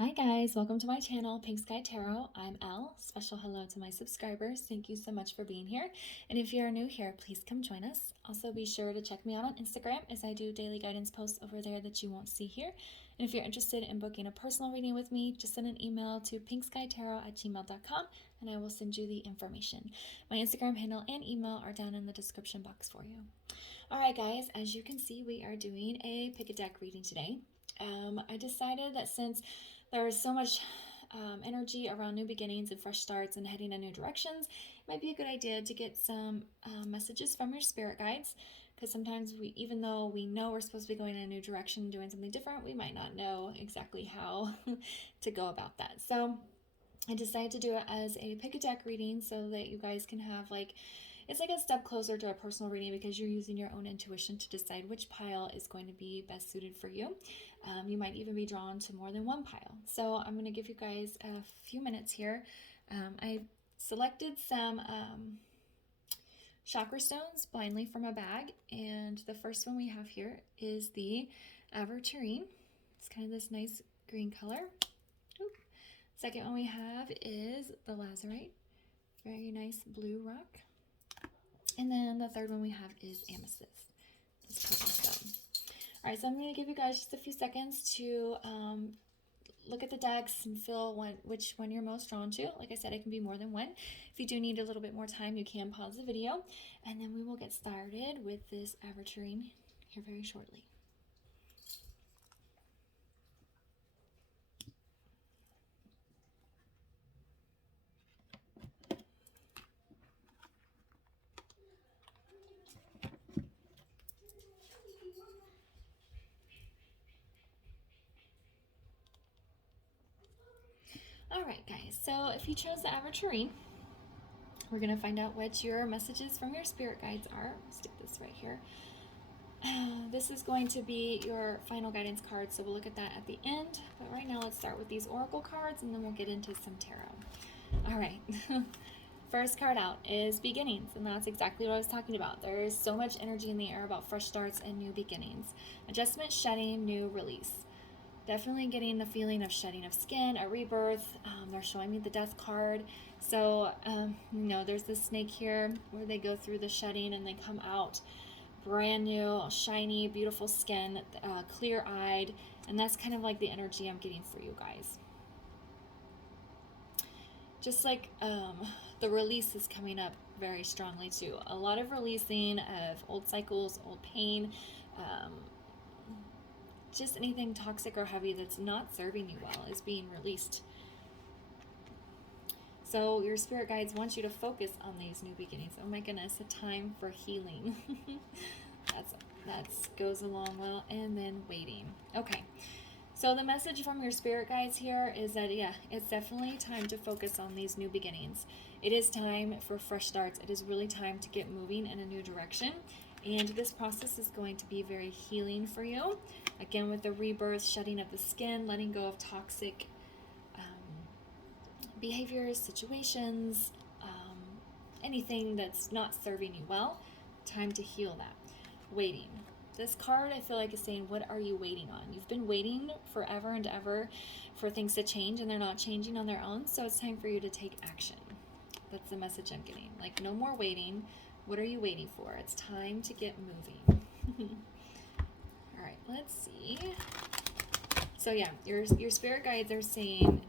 Hi guys, welcome to my channel, Pink Sky Tarot. I'm Elle. Special hello to my subscribers. Thank you so much for being here. And if you are new here, please come join us. Also be sure to check me out on Instagram as I do daily guidance posts over there that you won't see here. And if you're interested in booking a personal reading with me, just send an email to pinkskytarot@gmail.com and I will send you the information. My Instagram handle and email are down in the description box for you. Alright guys, as you can see, we are doing a pick a deck reading today. I decided that since there is so much energy around new beginnings and fresh starts and heading in new directions, it might be a good idea to get some messages from your spirit guides, because sometimes even though we know we're supposed to be going in a new direction and doing something different, we might not know exactly how to go about that. So I decided to do it as a pick a deck reading so that you guys can have it's like a step closer to a personal reading because you're using your own intuition to decide which pile is going to be best suited for you. You might even be drawn to more than one pile. So I'm going to give you guys a few minutes here. I selected some chakra stones blindly from a bag, and the first one we have here is the Aventurine. It's kind of this nice green color. Second one we have is the Lazurite, very nice blue rock. And then the third one we have is Amethyst, this purple stone. All right, so I'm going to give you guys just a few seconds to look at the decks and feel which one you're most drawn to. Like I said, it can be more than one. If you do need a little bit more time, you can pause the video, and then we will get started with this Aventurine here very shortly. All right, guys, so if you chose the Aventurine, we're going to find out what your messages from your spirit guides are. I'll stick this right here. This is going to be your final guidance card, so we'll look at that at the end. But right now, let's start with these oracle cards, and then we'll get into some tarot. All right. First card out is beginnings, and that's exactly what I was talking about. There is so much energy in the air about fresh starts and new beginnings. Adjustment, shedding, new release. Definitely getting the feeling of shedding of skin, a rebirth. They're showing me the death card. So, there's this snake here where they go through the shedding and they come out brand new, shiny, beautiful skin, clear-eyed. And that's kind of like the energy I'm getting for you guys. Just like the release is coming up very strongly too. A lot of releasing of old cycles, old pain, just anything toxic or heavy that's not serving you well is being released. So your spirit guides want you to focus on these new beginnings. Oh my goodness, a time for healing. that goes along well. And then waiting. Okay. So the message from your spirit guides here is that, yeah, it's definitely time to focus on these new beginnings. It is time for fresh starts. It is really time to get moving in a new direction. And this process is going to be very healing for you. Again, with the rebirth, shedding of the skin, letting go of toxic behaviors, situations, anything that's not serving you well. Time to heal that. Waiting. This card, I feel like, is saying, what are you waiting on? You've been waiting forever and ever for things to change, and they're not changing on their own, so it's time for you to take action. That's the message I'm getting. Like, no more waiting. What are you waiting for? It's time to get moving. All right, let's see. So yeah, your spirit guides are saying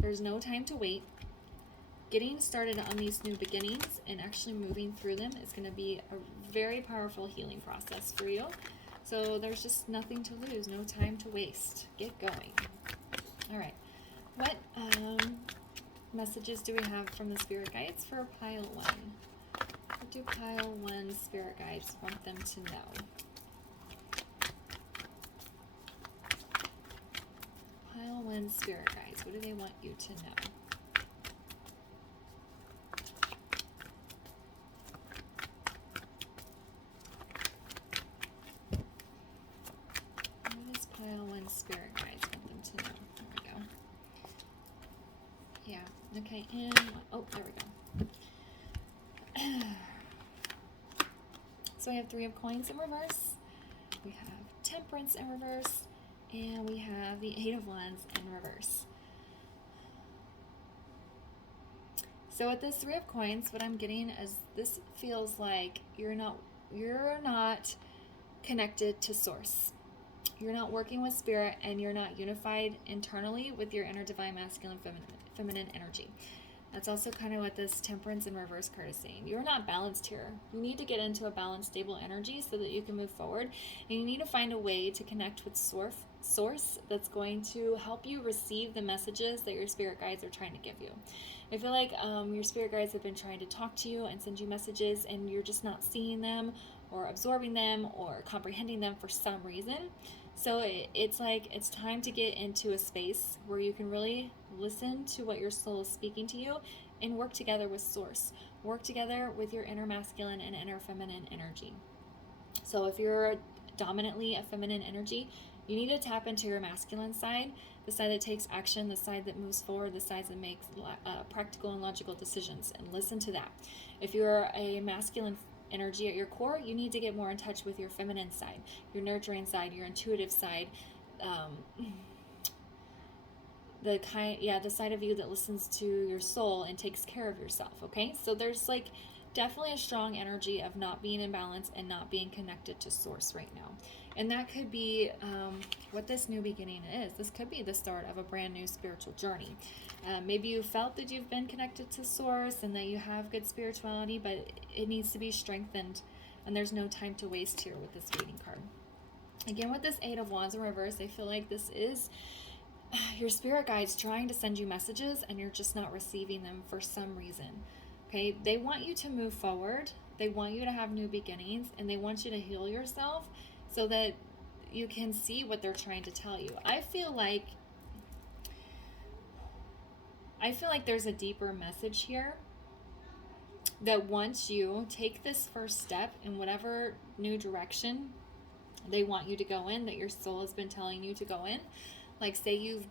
there's no time to wait. Getting started on these new beginnings and actually moving through them is going to be a very powerful healing process for you. So there's just nothing to lose, no time to waste. Get going. All right. What messages do we have from the spirit guides for pile 1? What do pile 1 spirit guides want them to know? Pile 1 spirit guides, what do they want you to know? Spirit guides want them to know. There we go. Yeah. Okay. And oh, there we go. So we have 3 of coins in reverse. We have temperance in reverse, and we have the 8 of wands in reverse. So with this Three of Coins, what I'm getting is this feels like you're not connected to source. You're not working with spirit, and you're not unified internally with your inner divine masculine feminine energy. That's also kind of what this Temperance in reverse card is saying. You're not balanced here. You need to get into a balanced, stable energy so that you can move forward. And you need to find a way to connect with source that's going to help you receive the messages that your spirit guides are trying to give you. I feel like your spirit guides have been trying to talk to you and send you messages, and you're just not seeing them or absorbing them or comprehending them for some reason. So it's like it's time to get into a space where you can really listen to what your soul is speaking to you and work together with source. Work together with your inner masculine and inner feminine energy. So if you're dominantly a feminine energy, you need to tap into your masculine side, the side that takes action, the side that moves forward, the side that makes practical and logical decisions, and listen to that. If you're a masculine energy at your core, you need to get more in touch with your feminine side, your nurturing side, your intuitive side, the side of you that listens to your soul and takes care of yourself. Okay, so there's like definitely a strong energy of not being in balance and not being connected to source right now. And that could be what this new beginning is. This could be the start of a brand new spiritual journey. Maybe you felt that you've been connected to source and that you have good spirituality, but it needs to be strengthened, and there's no time to waste here with this waiting card. Again, with this Eight of Wands in reverse, I feel like this is your spirit guides trying to send you messages, and you're just not receiving them for some reason. Okay, they want you to move forward, they want you to have new beginnings, and they want you to heal yourself so that you can see what they're trying to tell you. I feel like there's a deeper message here that once you take this first step in whatever new direction they want you to go in, that your soul has been telling you to go in. Like, say you've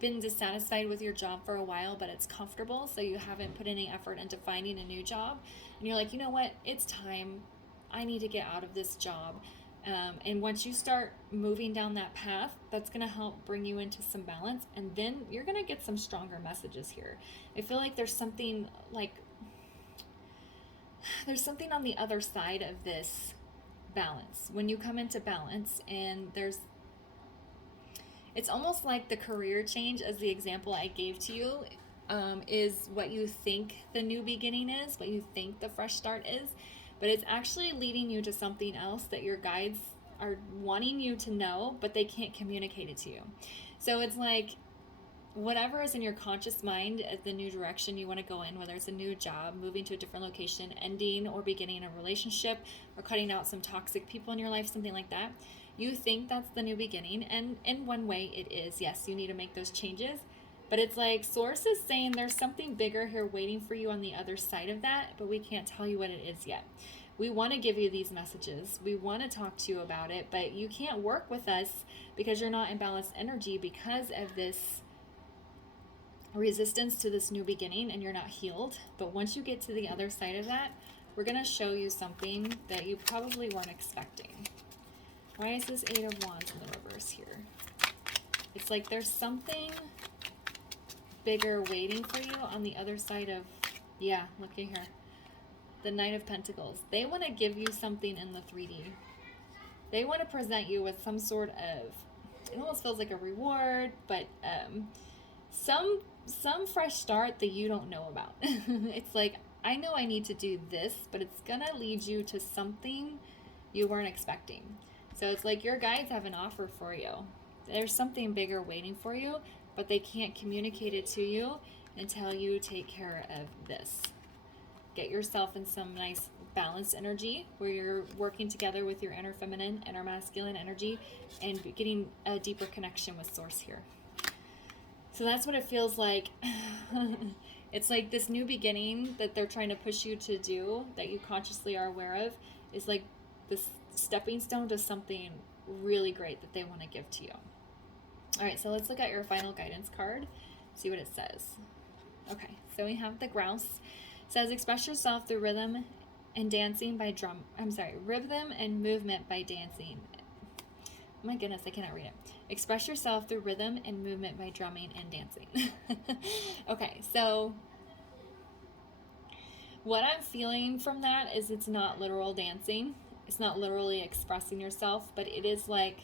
been dissatisfied with your job for a while, but it's comfortable, so you haven't put any effort into finding a new job, and you're like, you know what, it's time, I need to get out of this job. And once you start moving down that path, that's going to help bring you into some balance, and then you're going to get some stronger messages here. I feel like there's something on the other side of this balance. When you come into balance, and it's almost like the career change, as the example I gave to you, is what you think the new beginning is, what you think the fresh start is. But it's actually leading you to something else that your guides are wanting you to know, but they can't communicate it to you. So it's like whatever is in your conscious mind as the new direction you want to go in, whether it's a new job, moving to a different location, ending or beginning a relationship, or cutting out some toxic people in your life, something like that. You think that's the new beginning, and in one way it is. Yes, you need to make those changes. But it's like source is saying there's something bigger here waiting for you on the other side of that, but we can't tell you what it is yet. We want to give you these messages. We want to talk to you about it, but you can't work with us because you're not in balanced energy because of this resistance to this new beginning, and you're not healed. But once you get to the other side of that, we're going to show you something that you probably weren't expecting. Why is this Eight of Wands in the reverse here? It's like there's something bigger waiting for you on the other side of, yeah, look at here, the Knight of Pentacles. They want to give you something in the 3D. They want to present you with some sort of, it almost feels like a reward, but some fresh start that you don't know about. It's like, I know I need to do this, but it's gonna lead you to something you weren't expecting. So it's like your guides have an offer for you. There's something bigger waiting for you, but they can't communicate it to you until you take care of this. Get yourself in some nice balanced energy where you're working together with your inner feminine, inner masculine energy, and getting a deeper connection with source here. So that's what it feels like. It's like this new beginning that they're trying to push you to do, that you consciously are aware of, is like this stepping stone to something really great that they want to give to you. All right, so let's look at your final guidance card, see what it says. Okay, so we have the Grouse. It says, express yourself through rhythm and rhythm and movement by dancing. Oh my goodness, I cannot read it. Express yourself through rhythm and movement by drumming and dancing. Okay, so What I'm feeling from that is it's not literal dancing. It's not literally expressing yourself, but it is like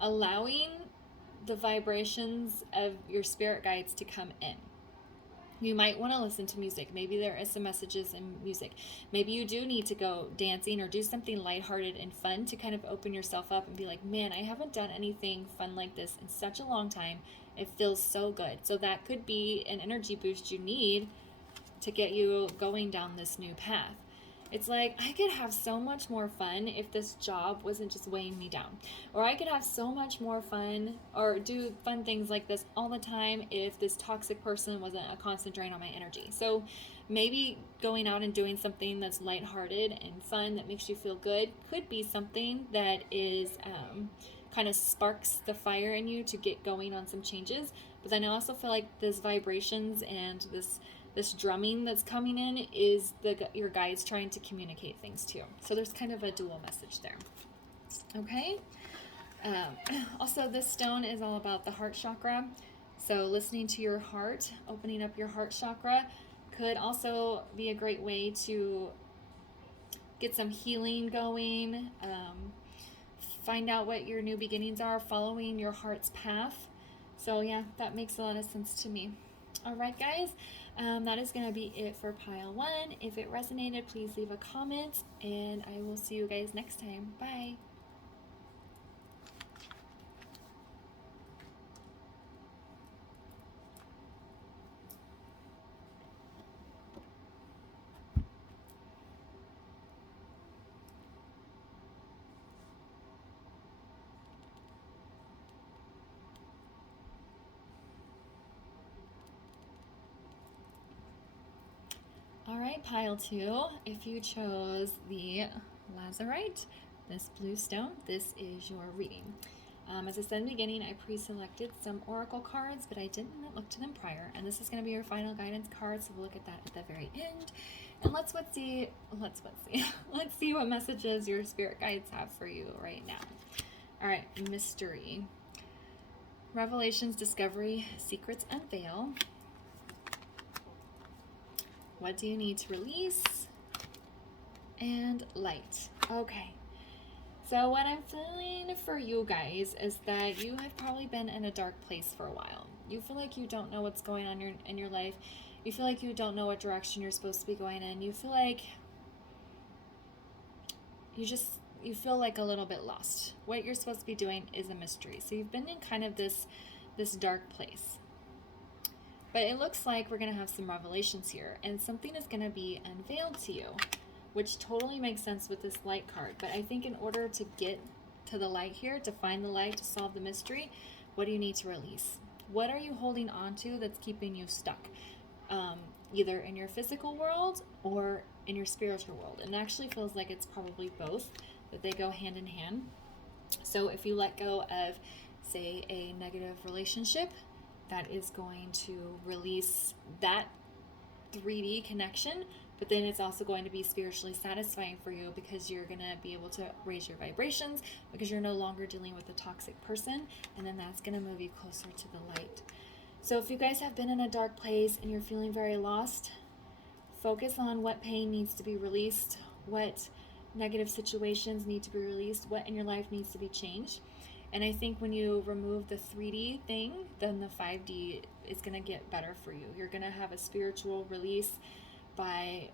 allowing the vibrations of your spirit guides to come in. You might want to listen to music. Maybe there is some messages in music. Maybe you do need to go dancing or do something lighthearted and fun to kind of open yourself up and be like, man, I haven't done anything fun like this in such a long time. It feels so good. So that could be an energy boost you need to get you going down this new path. It's like, I could have so much more fun if this job wasn't just weighing me down. Or I could have so much more fun or do fun things like this all the time if this toxic person wasn't a constant drain on my energy. So maybe going out and doing something that's lighthearted and fun that makes you feel good could be something that is kind of sparks the fire in you to get going on some changes. But then I also feel like these vibrations and this drumming that's coming in is your guides trying to communicate things to you. So there's kind of a dual message there. Okay. Also, this stone is all about the heart chakra. So listening to your heart, opening up your heart chakra could also be a great way to get some healing going. Find out what your new beginnings are, following your heart's path. So yeah, that makes a lot of sense to me. All right, guys. That is going to be it for pile 1. If it resonated, please leave a comment, and I will see you guys next time. Bye. All right, pile 2, if you chose the Lazurite, this blue stone, this is your reading. As I said in the beginning, I pre-selected some oracle cards, but I didn't look to them prior, and this is going to be your final guidance card, so we'll look at that at the very end. And let's see what messages your spirit guides have for you right now. All right, mystery. Revelations, discovery, secrets unveil. What do you need to release? And light. Okay. So what I'm feeling for you guys is that you have probably been in a dark place for a while. You feel like you don't know what's going on in your life. You feel like you don't know what direction you're supposed to be going in. You feel like you feel like a little bit lost. What you're supposed to be doing is a mystery. So you've been in kind of this dark place. But it looks like we're going to have some revelations here, and something is going to be unveiled to you, which totally makes sense with this light card. But I think in order to get to the light here, to find the light, to solve the mystery, what do you need to release? What are you holding on to that's keeping you stuck? Either in your physical world or in your spiritual world. And it actually feels like it's probably both, that they go hand in hand. So if you let go of, say, a negative relationship, that is going to release that 3D connection, but then it's also going to be spiritually satisfying for you because you're going to be able to raise your vibrations because you're no longer dealing with a toxic person, and then that's going to move you closer to the light. So if you guys have been in a dark place and you're feeling very lost, focus on what pain needs to be released, what negative situations need to be released, what in your life needs to be changed. And I think when you remove the 3D thing, then the 5D is going to get better for you. You're going to have a spiritual release by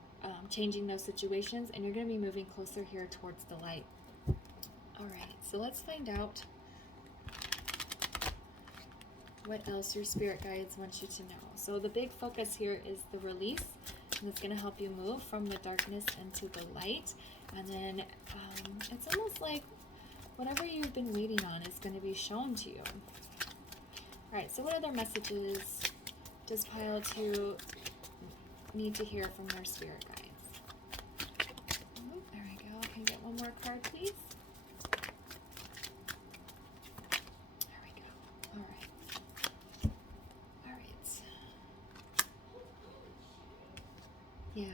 changing those situations, and you're going to be moving closer here towards the light. All right, so let's find out what else your spirit guides want you to know. So the big focus here is the release, and it's going to help you move from the darkness into the light. And then it's almost like whatever you've been waiting on is going to be shown to you. All right, so what other messages does pile 2 need to hear from their spirit guides? Oh, there we go. Can I get one more card, please? There we go. All right. All right. Yeah.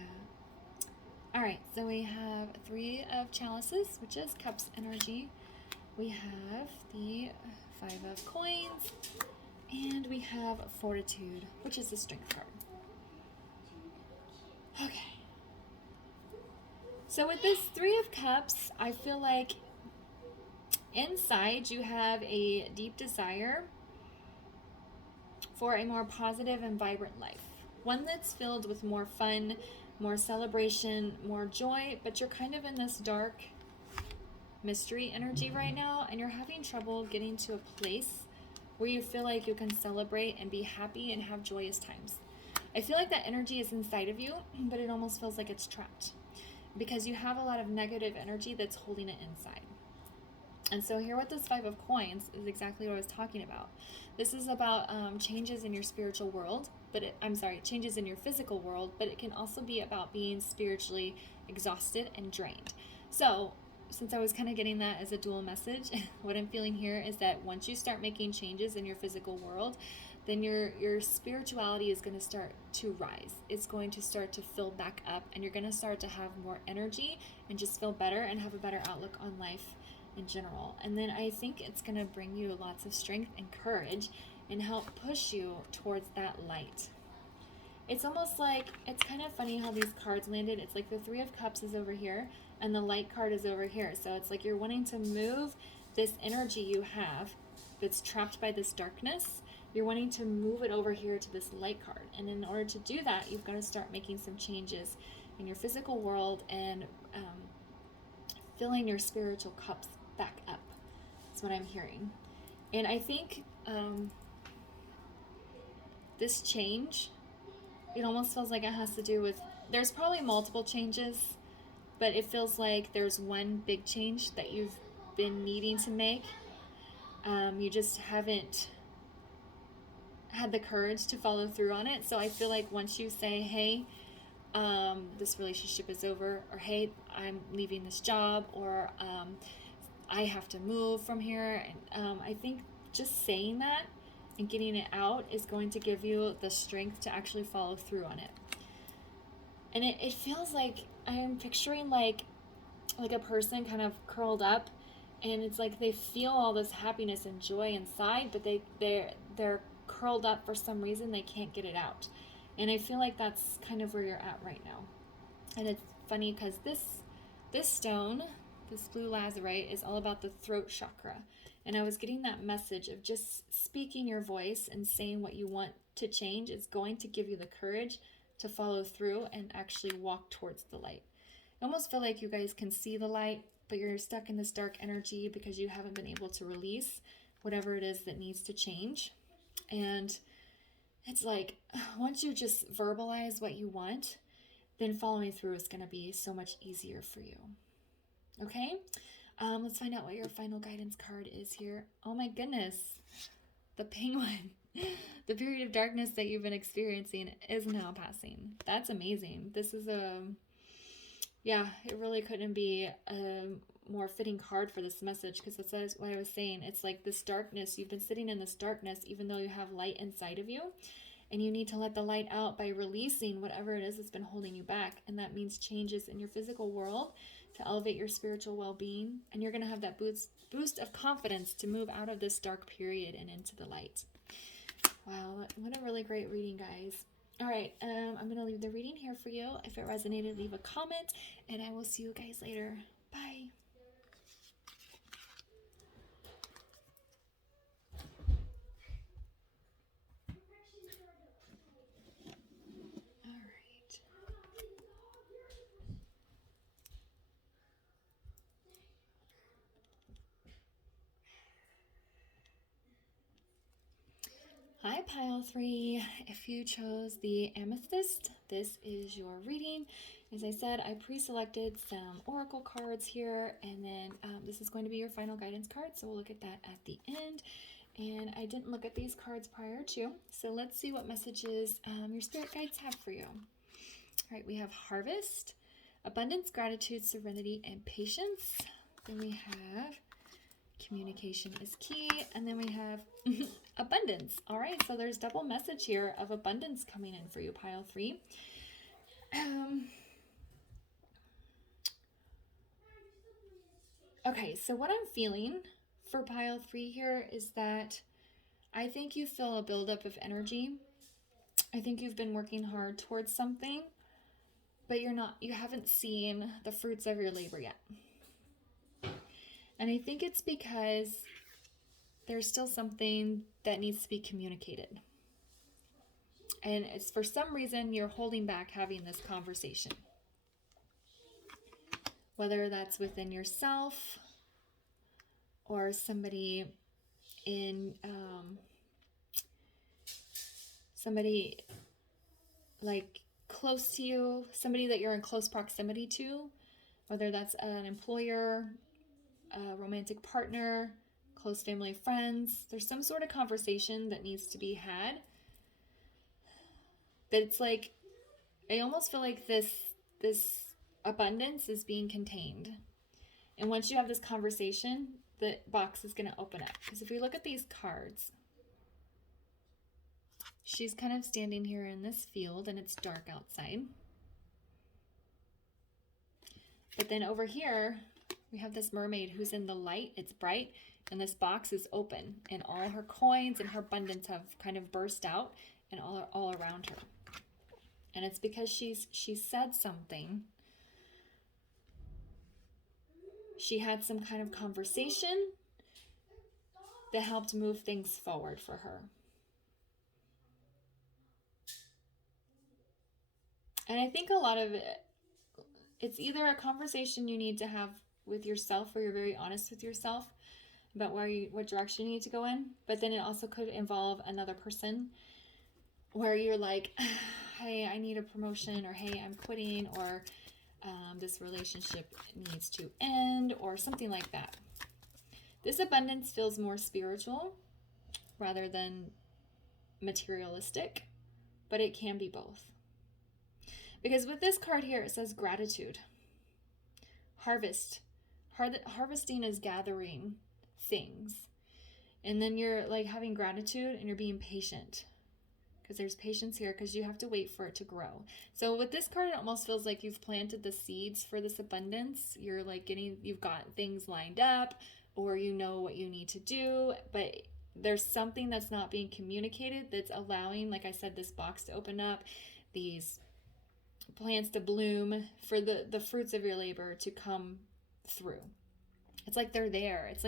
All right, so we have 3 of chalices, which is cups energy. We have the 5 of coins, and we have fortitude, which is the strength card. Okay, So with this Three of Cups, I feel like inside you have a deep desire for a more positive and vibrant life. One that's filled with more fun, more celebration, more joy, but you're kind of in this dark mystery energy right now, and you're having trouble getting to a place where you feel like you can celebrate and be happy and have joyous times. I feel like that energy is inside of you, but it almost feels like it's trapped because you have a lot of negative energy that's holding it inside. And so here with this Five of Coins is exactly what I was talking about. This is about changes in your spiritual world, changes in your physical world, but it can also be about being spiritually exhausted and drained. So since I was kind of getting that as a dual message, what I'm feeling here is that once you start making changes in your physical world, then your spirituality is going to start to rise. It's going to start to fill back up, and you're going to start to have more energy and just feel better and have a better outlook on life in general. And then I think it's going to bring you lots of strength and courage and help push you towards that light. It's almost like, it's kind of funny how these cards landed. It's like the Three of Cups is over here and the light card is over here. So it's like you're wanting to move this energy you have that's trapped by this darkness. You're wanting to move it over here to this light card. And in order to do that, you've got to start making some changes in your physical world and filling your spiritual cups back up. That's what I'm hearing. And I think this change, it almost feels like it has to do with, there's probably multiple changes, but it feels like there's one big change that you've been needing to make. You just haven't had the courage to follow through on it. So I feel like once you say, hey, this relationship is over, or hey, I'm leaving this job, or I have to move from here, and I think just saying that and getting it out is going to give you the strength to actually follow through on it. And it feels like I am picturing like a person kind of curled up, and it's like they feel all this happiness and joy inside, but they're curled up for some reason. They can't get it out. And I feel like that's kind of where you're at right now. And it's funny because this stone, this blue Lazurite, is all about the throat chakra. And I was getting that message of just speaking your voice and saying what you want to change is going to give you the courage to follow through and actually walk towards the light. I almost feel like you guys can see the light, but you're stuck in this dark energy because you haven't been able to release whatever it is that needs to change. And it's like, once you just verbalize what you want, then following through is going to be so much easier for you. Okay? Let's find out what your final guidance card is here. Oh my goodness. The penguin. The period of darkness that you've been experiencing is now passing. That's amazing. This is it really couldn't be a more fitting card for this message, because that's what I was saying. It's like this darkness. You've been sitting in this darkness even though you have light inside of you. And you need to let the light out by releasing whatever it is that's been holding you back. And that means changes in your physical world to elevate your spiritual well-being. And you're going to have that boost of confidence to move out of this dark period and into the light. Wow, what a really great reading, guys. All right, I'm going to leave the reading here for you. If it resonated, leave a comment, and I will see you guys later. Bye. Hi, Pile 3. If you chose the Amethyst, this is your reading. As I said, I pre-selected some oracle cards here, and then this is going to be your final guidance card, so we'll look at that at the end. And I didn't look at these cards prior to, so let's see what messages your spirit guides have for you. All right, we have Harvest, Abundance, Gratitude, Serenity, and Patience. Then we have Communication is Key, and then we have Abundance. All right, so there's double message here of abundance coming in for you, Pile 3. Okay, so what I'm feeling for Pile 3 here is that I think you feel a buildup of energy. I think you've been working hard towards something, but you haven't seen the fruits of your labor yet. And I think it's because there's still something that needs to be communicated. And it's for some reason you're holding back having this conversation. Whether that's within yourself or somebody somebody like close to you, somebody that you're in close proximity to, whether that's an employer, a romantic partner, close family, friends. There's some sort of conversation that needs to be had. That it's like, I almost feel like this abundance is being contained. And once you have this conversation, the box is going to open up. Because if we look at these cards, she's kind of standing here in this field and it's dark outside. But then over here, we have this mermaid who's in the light. It's bright. And this box is open. And all her coins and her abundance have kind of burst out and all around her. And it's because she said something. She had some kind of conversation that helped move things forward for her. And I think a lot of it's either a conversation you need to have with yourself where you're very honest with yourself about what direction you need to go in. But then it also could involve another person where you're like, hey, I need a promotion, or hey, I'm quitting, or this relationship needs to end, or something like that. This abundance feels more spiritual rather than materialistic, but it can be both. Because with this card here, it says gratitude, harvest. Harvesting is gathering things. And then you're like having gratitude and you're being patient. Because there's patience here because you have to wait for it to grow. So with this card, it almost feels like you've planted the seeds for this abundance. You're like you've got things lined up, or you know what you need to do, but there's something that's not being communicated that's allowing, like I said, this box to open up, these plants to bloom, for the fruits of your labor to come through. It's like they're there. It's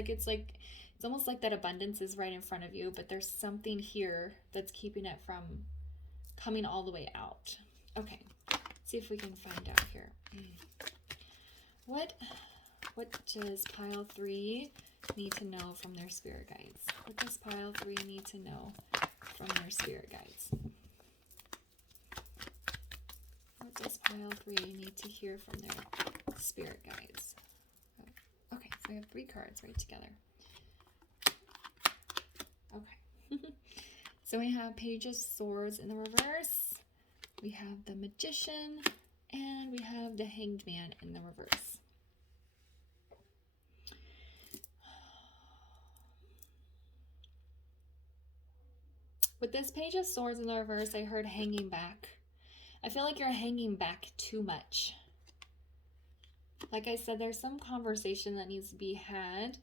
almost like that abundance is right in front of you, but there's something here that's keeping it from coming all the way out. Okay, see if we can find out here. What does pile 3 need to know from their spirit guides? What does pile 3 need to know from their spirit guides? What does pile 3 need to hear from their spirit guides? Okay, so we have 3 cards right together. Okay. So we have Page of Swords in the reverse. We have the Magician. And we have the Hanged Man in the reverse. With this Page of Swords in the reverse, I heard hanging back. I feel like you're hanging back too much. Like I said, there's some conversation that needs to be had.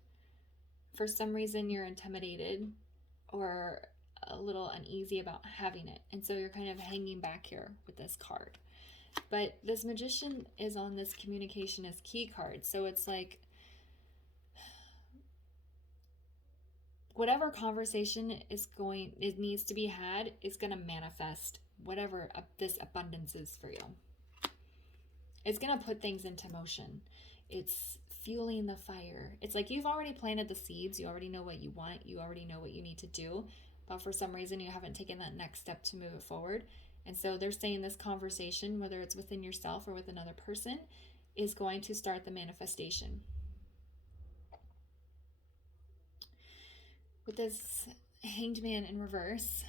For some reason, you're intimidated or a little uneasy about having it. And so you're kind of hanging back here with this card. But this Magician is on this communication is key card. So it's like whatever conversation it needs to be had is going to manifest whatever this abundance is for you. It's going to put things into motion. It's fueling the fire. It's like you've already planted the seeds. You already know what you want. You already know what you need to do. But for some reason, you haven't taken that next step to move it forward. And so they're saying this conversation, whether it's within yourself or with another person, is going to start the manifestation. With this Hanged Man in reverse,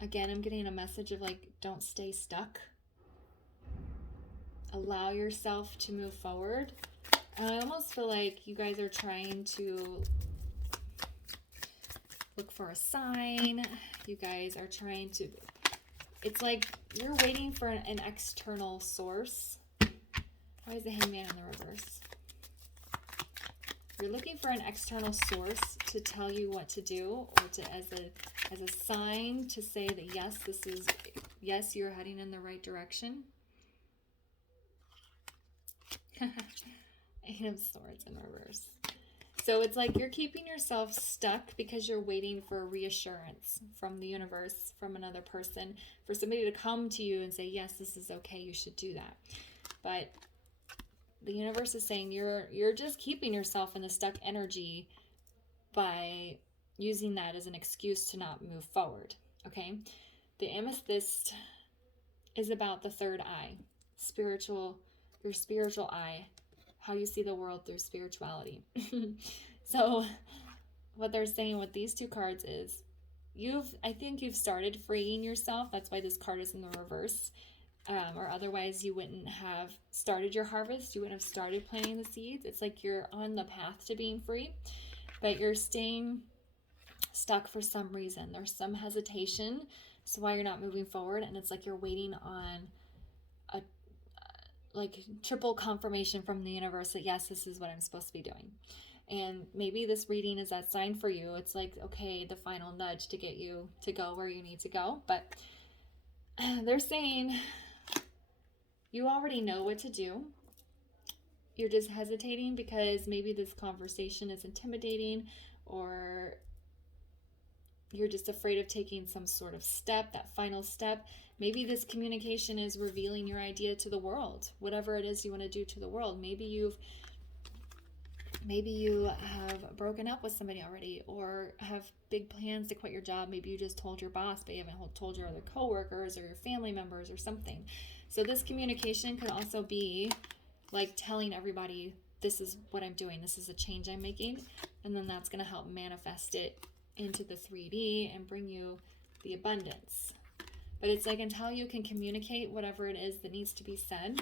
again, I'm getting a message of like, don't stay stuck. Allow yourself to move forward. And I almost feel like you guys are trying to look for a sign. You guys are trying to, it's like you're waiting for an external source. Why is the Hangman in the reverse? You're looking for an external source to tell you what to do, or to as a sign to say that yes, this is yes, you're heading in the right direction. Eight of Swords in reverse. So it's like you're keeping yourself stuck because you're waiting for reassurance from the universe, from another person, for somebody to come to you and say, yes, this is okay, you should do that. But the universe is saying you're just keeping yourself in the stuck energy by using that as an excuse to not move forward, okay? The Amethyst is about the third eye, your spiritual eye, how you see the world through spirituality. So what they're saying with these two cards is I think you've started freeing yourself. That's why this card is in the reverse. Or otherwise you wouldn't have started your harvest. You wouldn't have started planting the seeds. It's like you're on the path to being free, but you're staying stuck for some reason. There's some hesitation, so why you're not moving forward, and it's like you're waiting on a like triple confirmation from the universe that yes, this is what I'm supposed to be doing. And maybe this reading is that sign for you. It's like, okay, the final nudge to get you to go where you need to go. But they're saying you already know what to do. You're just hesitating because maybe this conversation is intimidating, or you're just afraid of taking some sort of step, that final step. Maybe this communication is revealing your idea to the world, whatever it is you want to do to the world. Maybe you have broken up with somebody already, or have big plans to quit your job. Maybe you just told your boss, but you haven't told your other coworkers or your family members or something. So this communication could also be like telling everybody, this is what I'm doing, this is a change I'm making, and then that's going to help manifest it into the 3D and bring you the abundance. But it's like until you can communicate whatever it is that needs to be said,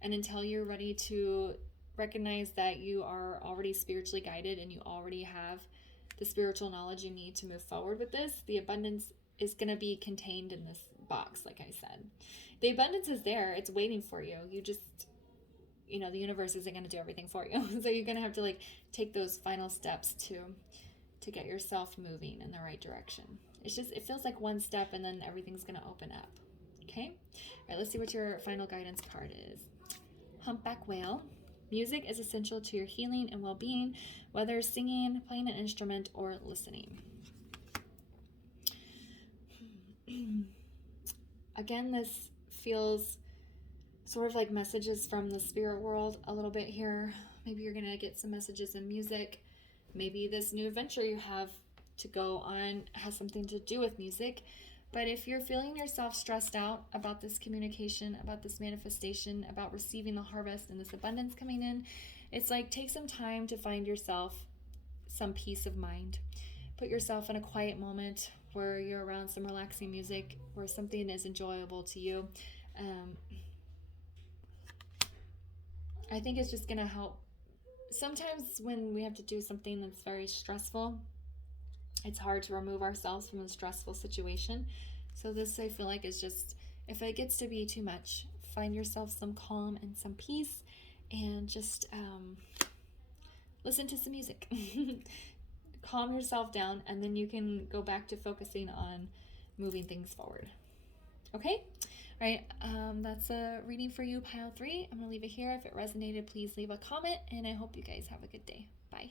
and until you're ready to recognize that you are already spiritually guided and you already have the spiritual knowledge you need to move forward with this, the abundance is going to be contained in this box. Like I said, the abundance is there, it's waiting for you. You just, the universe isn't going to do everything for you. So you're going to have to like take those final steps to get yourself moving in the right direction. It feels like one step and then everything's going to open up. Okay. All right, let's see what your final guidance card is. Humpback Whale. Music is essential to your healing and well-being, whether singing, playing an instrument, or listening. Again, this feels sort of like messages from the spirit world a little bit here. Maybe you're going to get some messages in music. Maybe this new adventure you have to go on has something to do with music. But if you're feeling yourself stressed out about this communication, about this manifestation, about receiving the harvest and this abundance coming in, it's like take some time to find yourself some peace of mind. Put yourself in a quiet moment where you're around some relaxing music, where something is enjoyable to you. I think it's just going to help. Sometimes when we have to do something that's very stressful, it's hard to remove ourselves from a stressful situation. So this, I feel like, is just, if it gets to be too much, find yourself some calm and some peace, and just listen to some music. Calm yourself down, and then you can go back to focusing on moving things forward. Okay? All right, that's a reading for you, pile 3. I'm going to leave it here. If it resonated, please leave a comment, and I hope you guys have a good day. Bye.